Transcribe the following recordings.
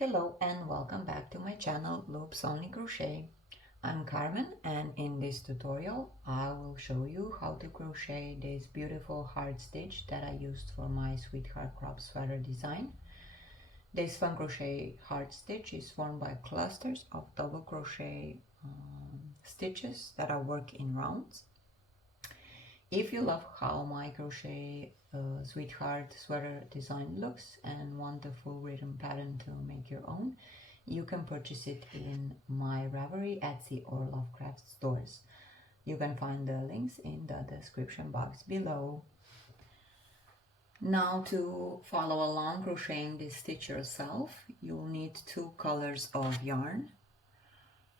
Hello and welcome back to my channel Loops Only Crochet. I'm Carmen, and in this tutorial I will show you how to crochet this beautiful heart stitch that I used for my sweetheart crop sweater design. This fun crochet heart stitch is formed by clusters of double crochet stitches that I work in rounds. If you love how my crochet sweetheart sweater design looks and want a full written pattern to make your own, you can purchase it in my Ravelry, Etsy or Lovecraft stores. You can find the links in the description box below. Now, to follow along crocheting this stitch yourself, you'll need 2 colors of yarn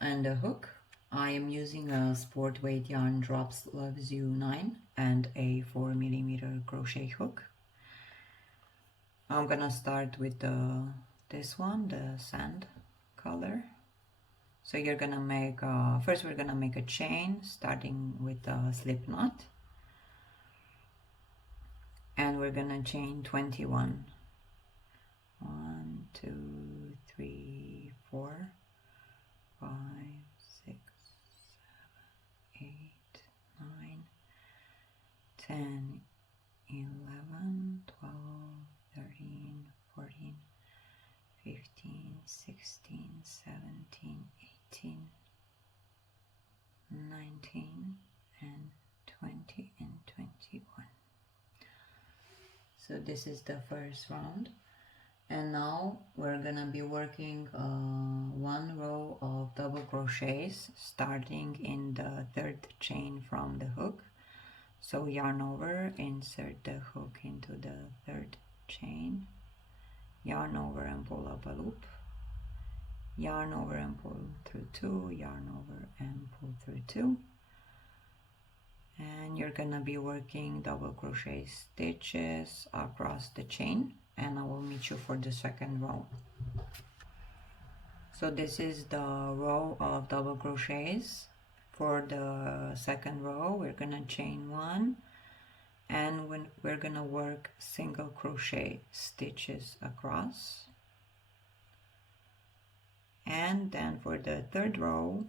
and a hook. I am using a sport weight yarn Drops Loves You 9 and a 4mm crochet hook. I'm gonna start with this one, the sand color. So you're gonna make first we're gonna make a chain starting with a slip knot, and we're gonna chain 21. 1, 2, 3, 4, 5, 6, 7, 8, 9, 10, 11, 12, 13, 14, 15, 16, 17, 18, 19, and 20 and 21. So this is the first round. And now we're gonna be working 1 row of double crochets starting in the 3rd chain from the hook. So yarn over, insert the hook into the 3rd chain, yarn over and pull up a loop, yarn over and pull through 2, yarn over and pull through 2, and you're gonna be working double crochet stitches across the chain, and I will meet you for the 2nd row. So this is the row of double crochets. For the 2nd row, we're gonna chain 1, and we're gonna work single crochet stitches across. And then for the 3rd row,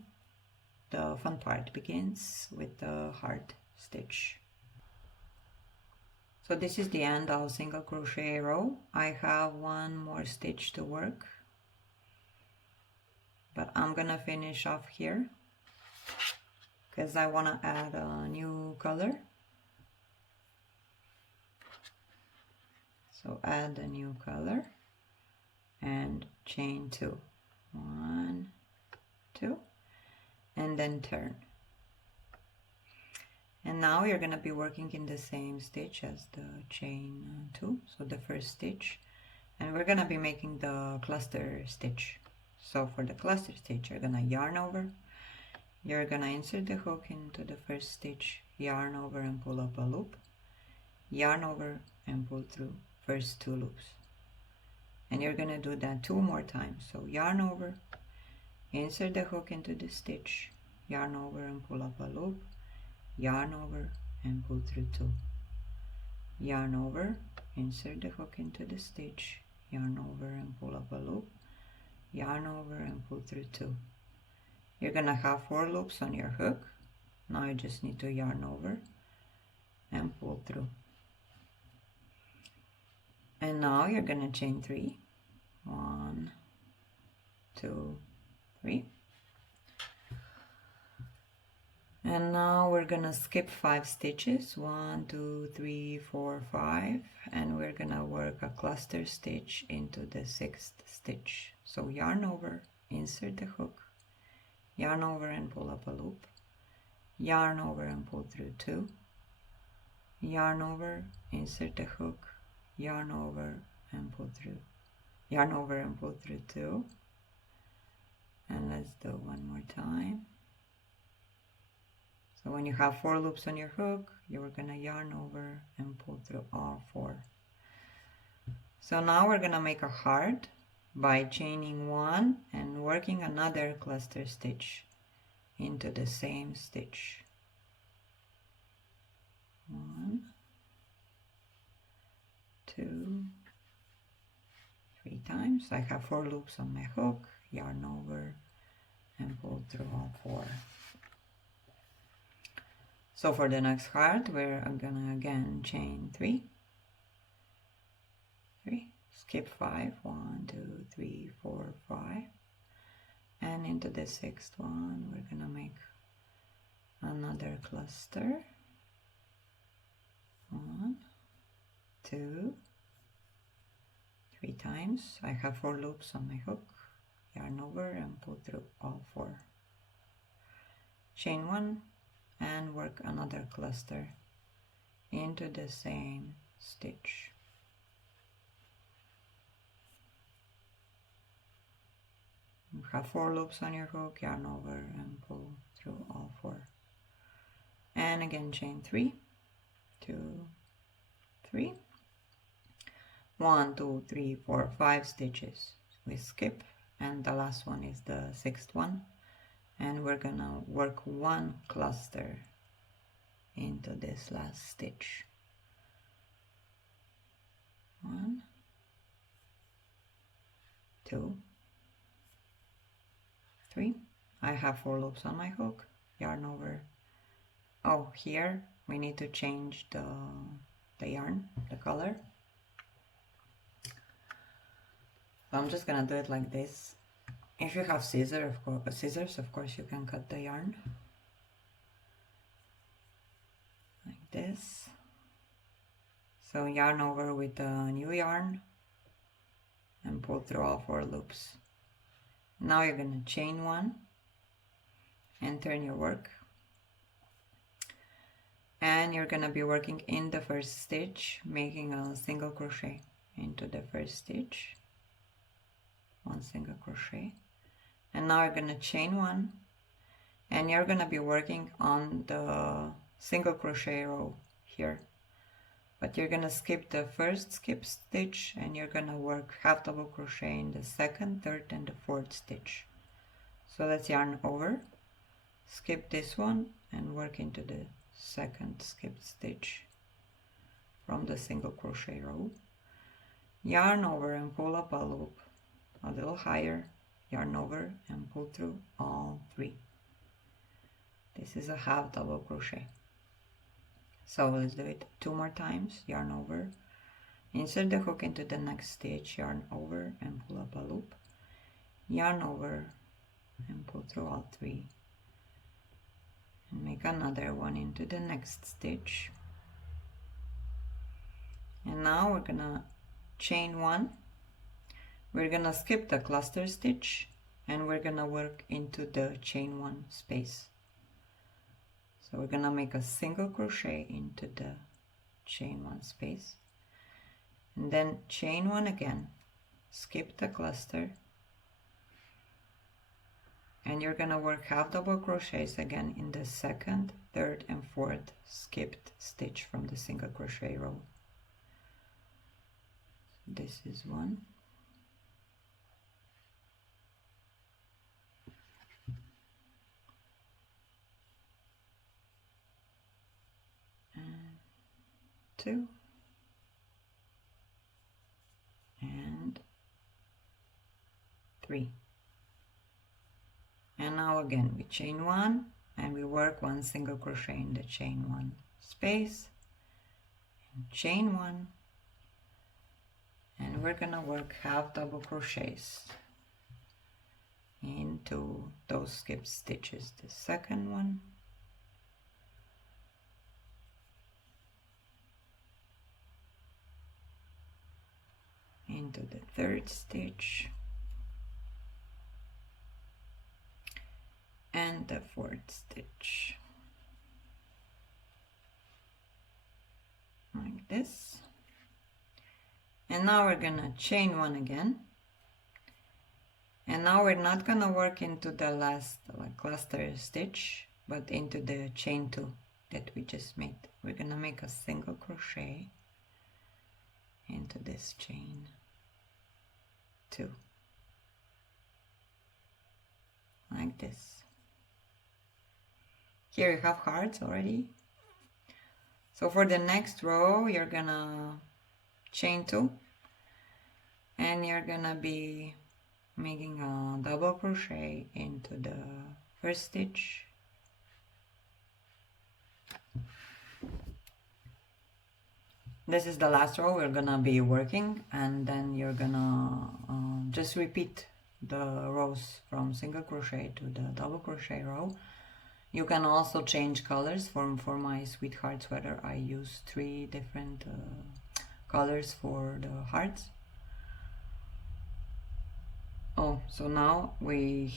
the fun part begins with the heart stitch. So this is the end of single crochet row. I have 1 more stitch to work, but I'm gonna finish off here because I want to add a new color. So add a new color and chain 2. 1, 2, and then turn. And now you're going to be working in the same stitch as the chain 2, so the 1st stitch, and we're going to be making the cluster stitch. So for the cluster stitch, you're going to yarn over, you're going to insert the hook into the 1st stitch, yarn over and pull up a loop, yarn over and pull through first 2 loops, and you're going to do that 2 more times. So yarn over, insert the hook into the stitch, yarn over and pull up a loop, yarn over and pull through 2, yarn over, insert the hook into the stitch, yarn over and pull up a loop, yarn over and pull through 2. You're gonna have 4 loops on your hook. Now you just need to yarn over and pull through. And now you're gonna chain 3. 1, 2, 3. And now we're gonna skip 5 stitches. 1, 2, 3, 4, 5, and we're gonna work a cluster stitch into the 6th stitch. So yarn over, insert the hook, yarn over and pull up a loop, yarn over and pull through 2, yarn over, insert the hook, yarn over and pull through, yarn over and pull through 2, and let's do 1 more time. So when you have 4 loops on your hook, you're gonna yarn over and pull through all 4. So now we're gonna make a heart by chaining 1 and working another cluster stitch into the same stitch. 1, 2, 3 times. I have 4 loops on my hook, yarn over and pull through all 4. So for the next heart, we're gonna again chain 3, skip 5, 1, 2, 3, 4, 5, and into the 6th one we're gonna make another cluster. 1, 2, 3 times. I have 4 loops on my hook, yarn over and pull through all 4. Chain 1 and work another cluster into the same stitch. You have 4 loops on your hook, yarn over and pull through all 4. And again chain 3, 2, 3, 1, 2, 3, 4, 5 stitches. We skip, and the last one is the 6th one, and we're gonna work 1 cluster into this last stitch. 1, 2, 3. I have 4 loops on my hook, yarn over. Oh, here we need to change the yarn, the color. So I'm just gonna do it like this. If you have scissors, of course you can cut the yarn like this. So yarn over with the new yarn and pull through all 4 loops. Now you're gonna chain 1 and turn your work, and you're gonna be working in the first stitch, making a single crochet into the first stitch, 1 single crochet, and now you're gonna chain 1 and you're gonna be working on the single crochet row here, but you're gonna skip the first skip stitch and you're gonna work half double crochet in the 2nd, 3rd and the 4th stitch. So let's yarn over, skip this one and work into the 2nd skipped stitch from the single crochet row, yarn over and pull up a loop a little higher, yarn over and pull through all 3. This is a half double crochet. So let's do it 2 more times. Yarn over, insert the hook into the next stitch, yarn over and pull up a loop, yarn over and pull through all 3, and make another one into the next stitch. And now we're gonna chain 1, we're gonna skip the cluster stitch and we're gonna work into the chain 1 space. So we're gonna make a single crochet into the chain 1 space, and then chain 1 again, skip the cluster, and you're gonna work half double crochets again in the 2nd, 3rd and 4th skipped stitch from the single crochet row. This is 1, and 2, and 3. And now again we chain 1 and we work 1 single crochet in the chain 1 space, and chain 1, and we're gonna work half double crochets into those skipped stitches, the 2nd one, into the 3rd stitch, and the 4th stitch, like this. And now we're gonna chain 1 again, and now we're not gonna work into the last cluster stitch, but into the chain 2 that we just made. We're gonna make a single crochet into this chain 2, like this. Here you have hearts already. So for the next row you're gonna chain 2 and you're gonna be making a double crochet into the first stitch, this is the last row we're gonna be working, and then you're gonna just repeat the rows from single crochet to the double crochet row. You can also change colors. For my sweetheart sweater I use 3 different colors for the hearts. Oh, so now we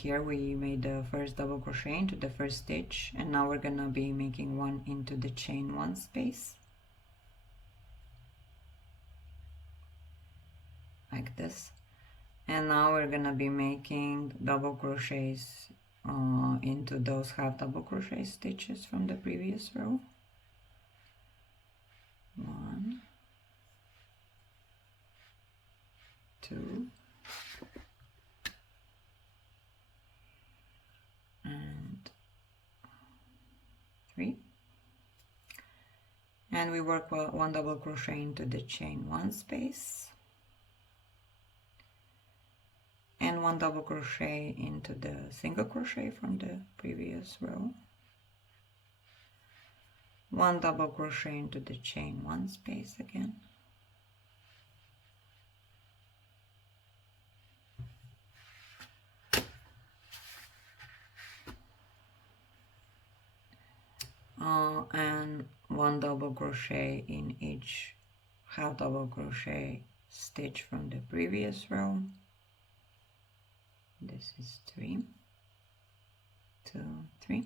made the first double crochet into the first stitch, and now we're gonna be making one into the chain 1 space, like this. And now we're gonna be making double crochets into those half double crochet stitches from the previous row. 1, 2, and 3, and we work 1 double crochet into the chain 1 space, and 1 double crochet into the single crochet from the previous row, 1 double crochet into the chain 1 space again, and 1 double crochet in each half double crochet stitch from the previous row. This is 3, 2, 3,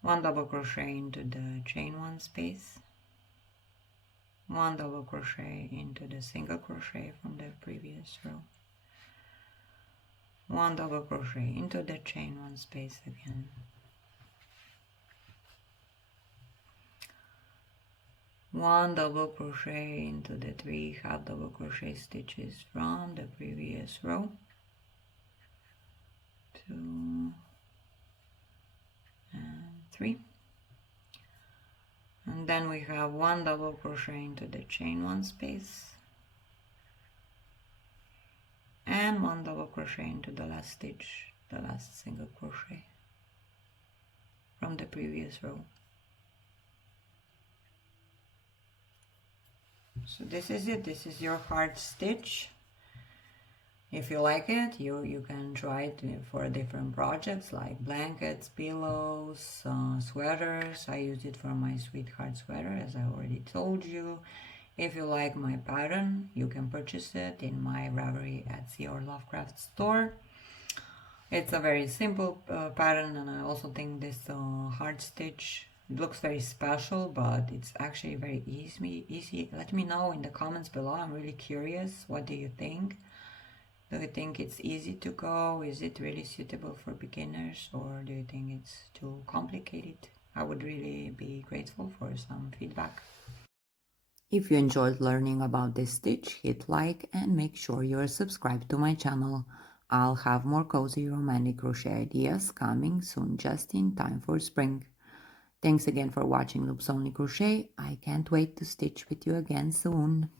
1 double crochet into the chain 1 space, 1 double crochet into the single crochet from the previous row, 1 double crochet into the chain 1 space again, 1 double crochet into the 3 half double crochet stitches from the previous row, 2 and 3, and then we have 1 double crochet into the chain 1 space, and 1 double crochet into the last stitch, the last single crochet from the previous row. So this is it. This is your heart stitch. If you like it, you can try it for different projects like blankets, pillows, sweaters. I use it for my sweetheart sweater, as I already told you. If you like my pattern, you can purchase it in my Ravelry, Etsy or Lovecraft store. It's a very simple pattern, and I also think this heart stitch, it looks very special, but it's actually very easy. Let me know in the comments below. I'm really curious. What do you think? Do you think it's easy to go? Is it really suitable for beginners, or do you think it's too complicated? I would really be grateful for some feedback. If you enjoyed learning about this stitch, hit like and make sure you are subscribed to my channel. I'll have more cozy romantic crochet ideas coming soon, just in time for spring. Thanks again for watching Loops Only Crochet. I can't wait to stitch with you again soon.